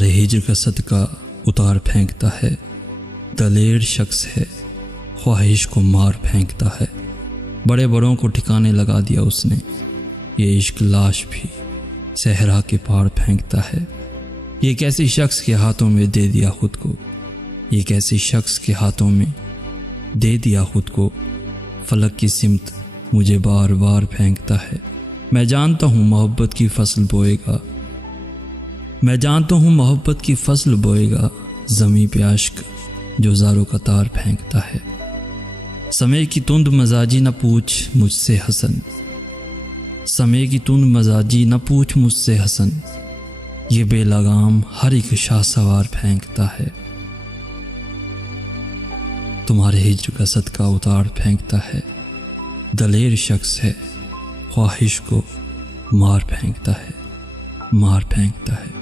तुम्हारे हिज्र का सदका उतार फेंकता है। दलेर शख्स है, ख्वाहिश को मार फेंकता है। बड़े बड़ों को ठिकाने लगा दिया उसने, ये इश्क लाश भी सहरा के पार फेंकता है। ये कैसे शख्स के हाथों में दे दिया खुद को, ये कैसे शख्स के हाथों में दे दिया खुद को। फलक की सिमत मुझे बार बार फेंकता है। मैं जानता हूँ मोहब्बत की फसल बोएगा, मैं जानता हूँ मोहब्बत की फसल बोएगा। ज़मीं पे आश्क जो ज़ारों का तार फेंकता है। समय की तुंद मजाजी न पूछ मुझसे हसन, समय की तुंद मजाजी न पूछ मुझसे हसन। ये बेलगाम हर एक शाह सवार फेंकता है। तुम्हारे हिज्र का सदका उतार फेंकता है। दलेर शख्स है, ख्वाहिश को मार फेंकता है, मार फेंकता है।